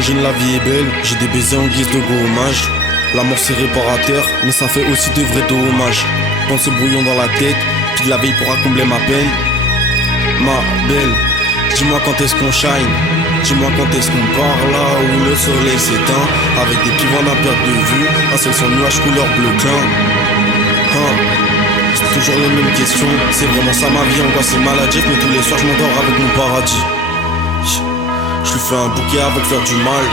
J'imagine la vie est belle, j'ai des baisers en guise de gommage. L'amour c'est réparateur, mais ça fait aussi de vrais dommages. Pensée brouillon dans la tête, puis de la veille pourra combler ma peine. Ma belle, dis-moi quand est-ce qu'on shine. Dis-moi quand est-ce qu'on part là où le soleil s'éteint. Avec des pivots à perte de vue, un ciel sans nuage couleur bleu clin. C'est toujours les mêmes questions. C'est vraiment ça ma vie, angoisse et maladie. Mais tous les soirs je m'endors avec mon paradis. Je lui fais un bouquet avec faire du mal.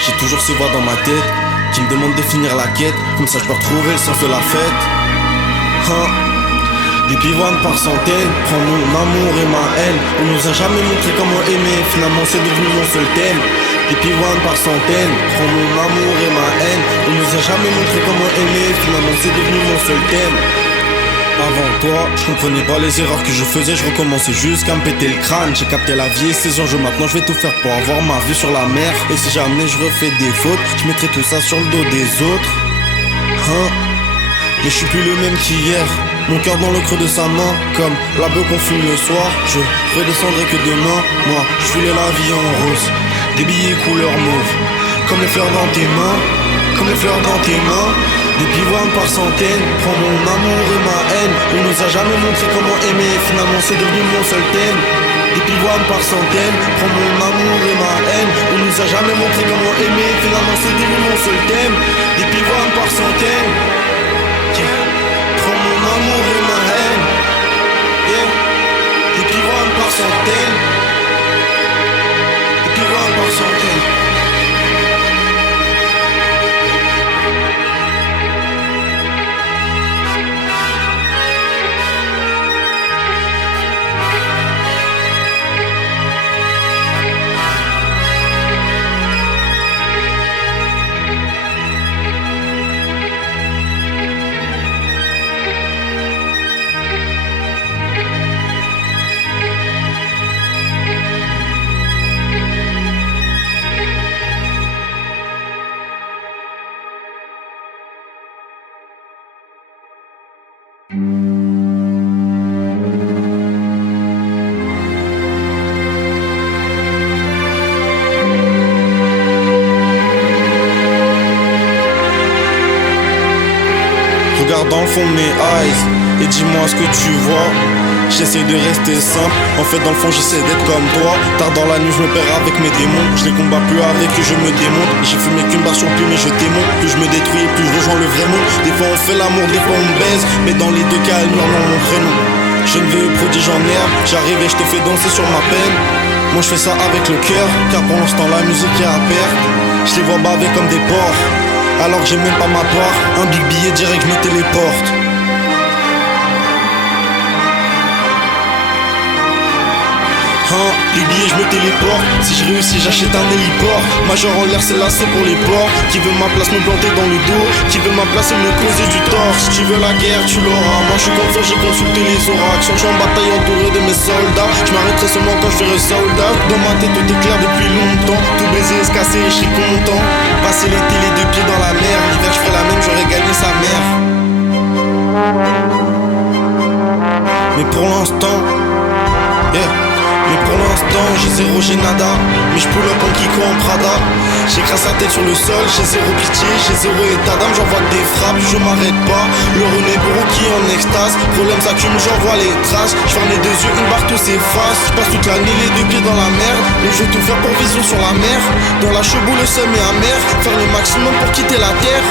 J'ai toujours ces voix dans ma tête qui me demandent de finir la quête. Comme ça je peux retrouver le sens de la fête. Des pivoines par centaines, prends mon amour et ma haine. On nous a jamais montré comment aimer, finalement c'est devenu mon seul thème. Des pivoines par centaines, prends mon amour et ma haine. On nous a jamais montré comment aimer, finalement c'est devenu mon seul thème. Avant toi, je comprenais pas les erreurs que je faisais, je recommençais jusqu'à me péter le crâne. J'ai capté la vie et ses enjeux, maintenant je vais tout faire pour avoir ma vue sur la mer. Et si jamais je refais des fautes, je mettrai tout ça sur le dos des autres. Mais je suis plus le même qu'hier, mon cœur dans le creux de sa main. Comme la beuh qu'on fume le soir, je redescendrai que demain. Moi, je voulais la vie en rose, des billets couleur mauve. Comme les fleurs dans tes mains, comme les fleurs dans tes mains. Des pivoines par centaines, prends mon amour et ma haine. On nous a jamais montré comment aimer, finalement c'est devenu mon seul thème. Des pivoines par centaines, prends mon amour et ma haine. On nous a jamais montré comment aimer, finalement c'est devenu mon seul thème. Des pivoines par centaines, prends mon amour et ma haine. Des pivoines par centaines, des pivoines par centaines. Regarde dans le fond de mes eyes et dis-moi ce que tu vois. J'essaie de rester simple, en fait dans le fond j'essaie d'être comme toi. Tard dans la nuit je me perds avec mes démons. Je les combats plus avec eux, je me démonte. J'ai fumé qu'une barre sur plus mais je démonte. Plus je me détruis et plus je rejoins le vrai monde. Des fois on fait l'amour, des fois on baise, mais dans les deux cas elle murmure mon prénom. Je ne veux prodige en herbe, j'arrive et je te fais danser sur ma peine. Moi je fais ça avec le cœur, car pour l'instant la musique est à perte. Je les vois baver comme des porcs, alors que j'ai même pas ma part. Un big billet direct je me téléporte. Les billets je me téléporte. Si je réussis j'achète un héliport. Major en l'air c'est là c'est pour les porcs. Qui veut ma place me planter dans le dos. Qui veut ma place et me causer du tort. Si tu veux la guerre tu l'auras. Moi je suis confiant, j'ai consulté les oracles. Je suis en bataille entouré de mes soldats. Je m'arrêterai seulement quand je serai soldat. Dans ma tête tout est clair depuis longtemps. Tout baiser, se casser et je suis content. Passer l'été les deux pieds dans la mer. L'hiver je ferai la même, j'aurais gagné sa mère. Mais pour l'instant, mais pour l'instant j'ai zéro, j'ai nada. Mais je pull up en Kiko en Prada. J'écrase la tête sur le sol, j'ai zéro pitié, j'ai zéro état d'âme. J'envoie des frappes, je m'arrête pas. Le René Bourreau qui est en extase. Problème s'accumule, j'envoie les traces. J'ferme les deux yeux, une barre tout s'efface. J'passe toute la nuit les deux pieds dans la merde. Mais je vais tout faire pour vision sur la mer. Dans la chebou le seum est amer. Faire le maximum pour quitter la terre.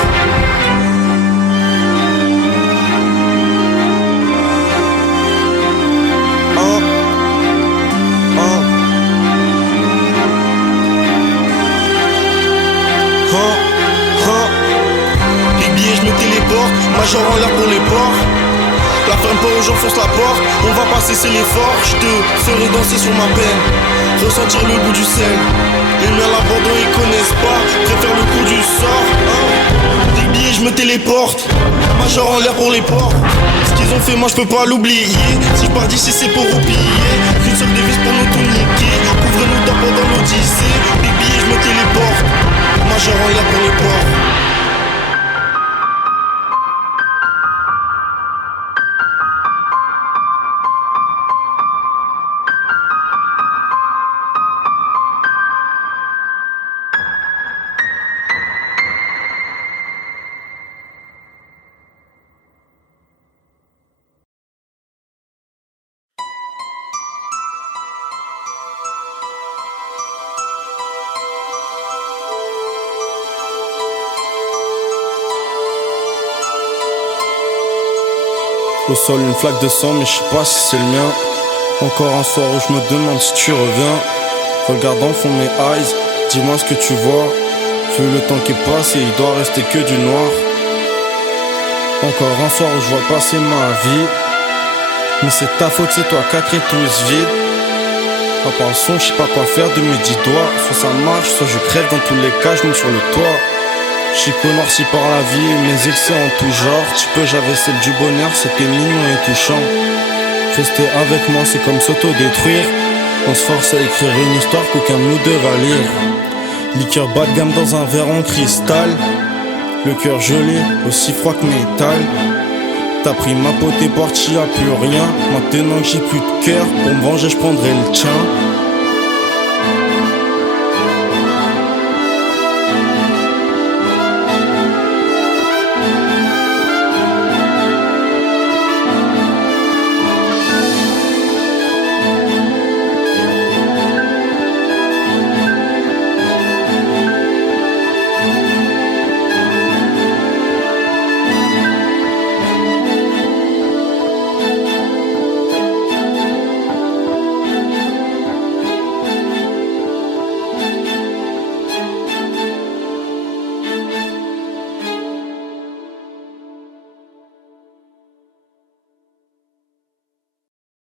Les billets je me téléporte, major en l'air pour les porcs. La ferme pas aux gens, fonce la porte. On va pas cesser l'effort, je te ferai danser sur ma peine. Ressentir le goût du sel. Les miens l'abandon ils connaissent pas. Préfère le coup du sort. Les billets je me téléporte, major en l'air pour les porcs. Ce qu'ils ont fait moi je peux pas l'oublier. Si je pars d'ici c'est pour oublier. Qu'une seule devise pour nous tout niquer. Couvre-nous d'or pendant l'odyssée. Les billets je me téléporte, major en l'air pour les porcs. Au sol une flaque de sang mais je sais pas si c'est le mien. Encore un soir où je me demande si tu reviens. Regarde dans le fond mes eyes, dis-moi ce que tu vois. Vu le temps qui passe et il doit rester que du noir. Encore un soir où je vois passer ma vie. Mais c'est ta faute, c'est toi qui as créé tout ce vide. À part le son, je sais pas quoi faire de mes 10 doigts. Soit ça marche, soit je crève, dans tous les cas je monte sur le toit. J'suis noirci par la vie et mes excès en tout genre. Tu peux, j'avais celle du bonheur, c'était mignon et touchant. Rester avec moi c'est comme s'auto-détruire. On se force à écrire une histoire qu'aucun de nous deux va lire. Liqueur bas de gamme dans un verre en cristal. Le cœur gelé, aussi froid que métal. T'as pris ma peau, t'es parti, y'a plus rien. Maintenant que j'ai plus de cœur, pour me venger je prendrai le tien.